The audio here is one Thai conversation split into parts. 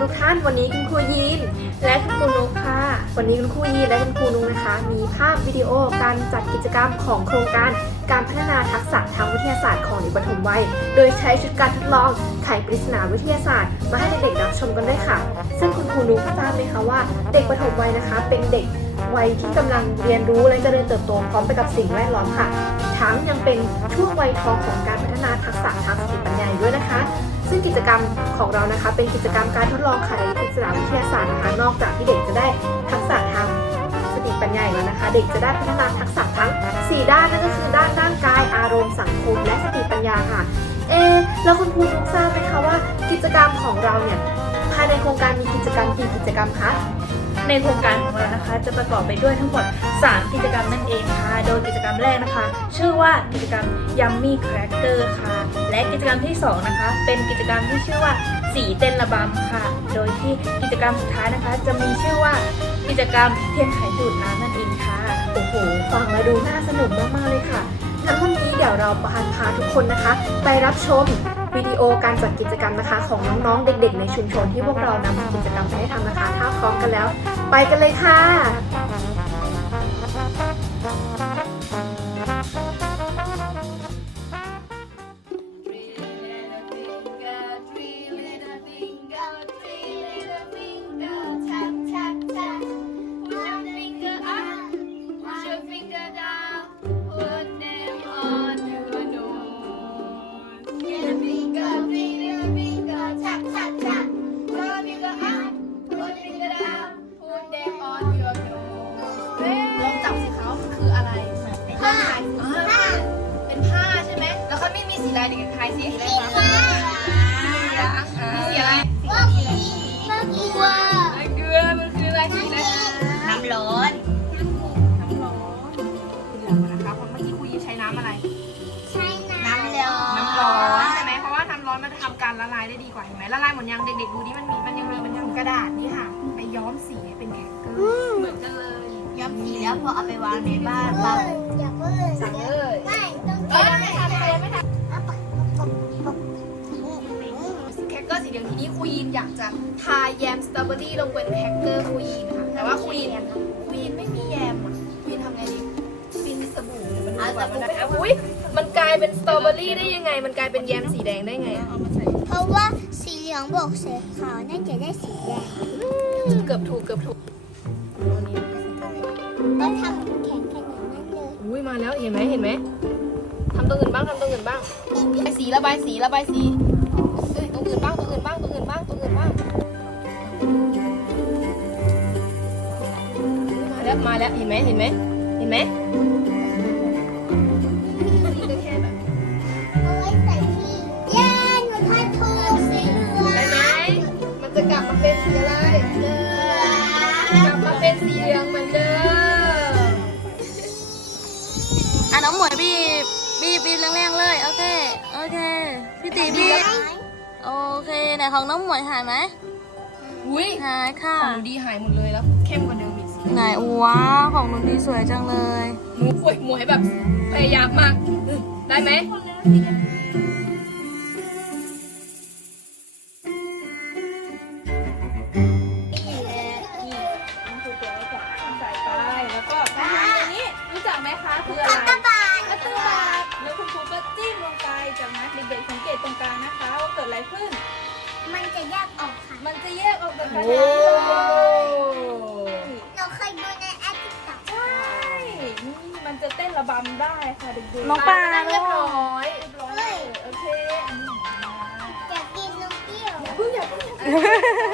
ทุกท่านวันนี้คุณครูยีนและคุณครูนุกค่ะ วันนี้คุณครูยีนและคุณครูนุกนะคะ มีภาพวิดีโอการจัดกิจกรรมของโครงการการพัฒนาทักษะทางวิทยาศาสตร์ของเด็กปฐมวัย โดยใช้ชุดการทดลองไขปริศนาวิทยาศาสตร์ มาให้เด็กๆรับชมกันด้วยค่ะ ซึ่งคุณครูนุกทราบไหมคะว่าเด็กปฐมวัยนะคะ เป็นเด็กวัยที่กำลังเรียนรู้และเจริญเติบโตพร้อมไปกับสิ่งแวดล้อมค่ะ ทั้งยังเป็นช่วงวัยทองของการพัฒนาทักษะทางสติปัญญาด้วยนะคะ ซึ่งกิจกรรมของเรานะคะ เป็นกิจกรรมการทดลองไขปริศนาวิทยาศาสตร์นะคะนอกจากที่เด็กจะได้ทักษะทางสติปัญญาแล้วนะคะ เด็กจะได้พัฒนาทักษะทั้ง 4 ด้านนั่นก็คือด้านร่างกายอารมณ์สังคม และสติปัญญาค่ะเอะแล้วคุณครูทุกทราบไหมคะว่า กิจกรรมของเราเนี่ยภายในโครงการมีกิจกรรมกี่กิจกรรมคะ ในโครงการของเรานะคะ จะประกอบไปด้วยทั้งหมด 3 กิจกรรมนั่นเองค่ะ โดยกิจกรรมแรกนะคะ ชื่อว่ากิจกรรม Yummy Cracker ค่ะ และกิจกรรมที่ 2 นะคะ เป็นกิจกรรมที่ชื่อว่าสีเต้นระบำค่ะ โดยที่กิจกรรมสุดท้ายนะคะ จะมีชื่อว่ากิจกรรมเทียนไขดูดน้ำนั่นเองค่ะ โอ้โห ฟังแล้วดูน่าสนุกมากๆเลยค่ะงั้นวันนี้เดี๋ยวเราพาทุกคนนะคะ ไปรับชม วิดีโอการจัดกิจกรรมนะคะ ของน้องๆ เด็กๆ ในชุมชนที่พวกเรานำกิจกรรมไปให้ทำนะคะ ถ้าพร้อมกันแล้ว ไปกันเลยค่ะ ละลายได้ดีกว่าเห็นไหมละลายหมดยังเด็กๆดูดิมันมีมันยังมีมันยังกระดาษนี่ค่ะ ไปย้อมสีให้เป็นแข็งเกลือเหมือนกันเลยย้อมสีแล้วพอเอาไปวางในบ้านปั๊บสั่งเลยเออยังไม่ทันเลยยังไม่ทันแคคเกอร์สีเหลืองทีนี้ครูยีนอยากจะทาแยมสตรอเบอรี่ลงบนแคคเกอร์ครูยีนค่ะแต่ว่าครูยีนครูยีนไม่มีแยมอะครูยีนทำไงดีครูยีนมีสบู่มันเอาสบู่มันนะคะอุ้ยมันกลายเป็นสตรอเบอรี่ได้ยังไง มันกลายเป็นแยมสีแดงได้ไงอะ เพราะว่าสีเหลืองบวกสีขาวน่าจะได้สีแดงเกือบถูกเกือบถูกแล้วทำแข็งขนาดนั้นเลยอุ้ยมาแล้วเห็นไหมเห็นไหมทำตัวอื่นบ้างทำตัวอื่นบ้างระบายสีระบายสีระบายสีเอ้ยตรงอื่นบ้างตรงอื่นบ้างตรงอื่นบ้างตรงอื่นบ้างมาแล้วมาแล้วเห็นไหมเห็นไหมเห็นไหม บีบบีบบีบแรงๆเลย โอเค โอเค พี่ตีบีบ โอเคไหนของน้องหมวยหายไหมอุ้ยหายค่ะ ของหนูดีหายหมดเลยแล้ว เข้มกว่าเดิมอีกไหนว้าวของหนูดีสวยจังเลยหมูป่วยหมวยแบบพยายามมาก ได้ไหมใส่ไปแล้วก็อันนี้รู้จักไหมคะคืออะไร ตตรงกลางนะคะว่าเกิดอะไรขึ้น มันจะแยกออกค่ะ มันจะแยกออกจากกันโอ้เราเคยดูในแอปติ๊กต็อกใช่นี่มันจะเต้นระบำได้ค่ะเด็กๆน้องปลาเรียบร้อยเรียบร้อยโอเคอันนี้มาอยากกินนมเปรี้ยวอย่าเพิ่งอย่าเพิ่ง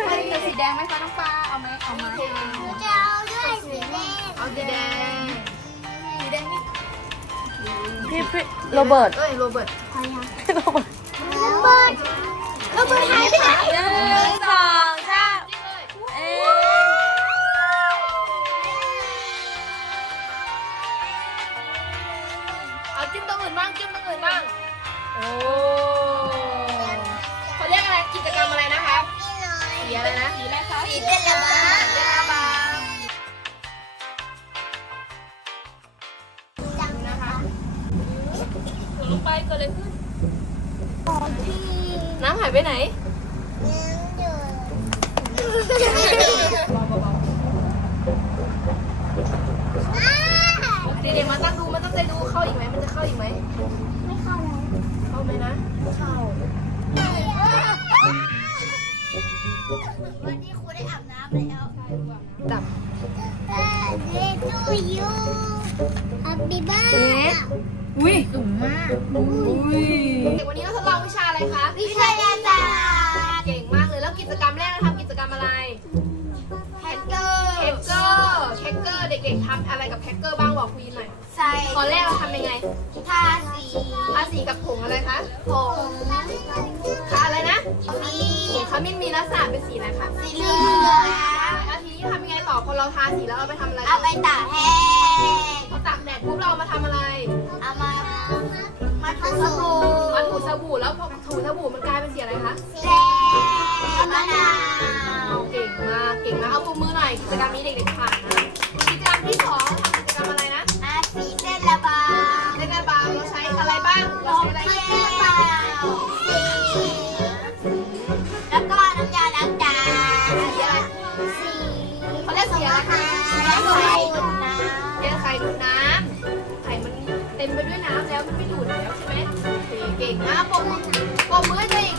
ไปกับสีแดงไหมคะน้องปลาเอาไหมเอามาหนูจะเอาด้วยสีแดงเอาสีแดงสีแดงนี่พี่พี่โรเบิร์ตเอ้ยโรเบิร์ตโรเบิร์ต อะไรนะสีอะไรคะสีเป็นระเบิดสีระบานะคะลงไปเกิดอะไรขึ้นของที่น้ำหายไปไหนยังอยู่เด็กๆมาตั้งดูมันตั้งใจดูเข้าอีกไหมมันจะเข้า บบิบ้าอุ้ยสูงมากอุ้ยเด็กวันนี้เราทดลองวิชาอะไรคะ วิทยาศาสตร์เก่งมากเลย แล้วกิจกรรมแรกเราทำกิจกรรมอะไรแฮกเกอร์แฮกเกอร์แฮกเกอร์ เด็กๆทำอะไรกับแฮกเกอร์บ้างบอกคุยหน่อย ใส่ตอนแรกเราทำยังไง ทาสีทาสีกับผงอะไรคะ ผงทาอะไรนะ มีผงขมิ้นมีลักษณะเป็นสีอะไรคะ สีเหลืองแล้วทีนี้ทำยังไงต่อพอ เราทาสีแล้วเอาไปทำอะไรเอาไปตากแห้งพอตากแดดปุ๊บเราเอามาทำอะไรเอามามาทำสบู่มาถูสบู่แล้วพอถูสบู่มันกลายเป็นสีอะไรคะแดงมะนาวเก่งมากเก่งมากเอาปรบมือหน่อยกิจกรรมนี้เด็กๆผ่านนะกิจกรรมที่สอง เขาเรียไรคะแล้วไข่ดูดน้ำเรียไข่ดูดน้ำไข่มันเต็มไปด้วยน้ำแล้วมันไม่ดูดแล้วใช่ไหมโอเคเก่งมากปรบมือปมมือให้ตัวเ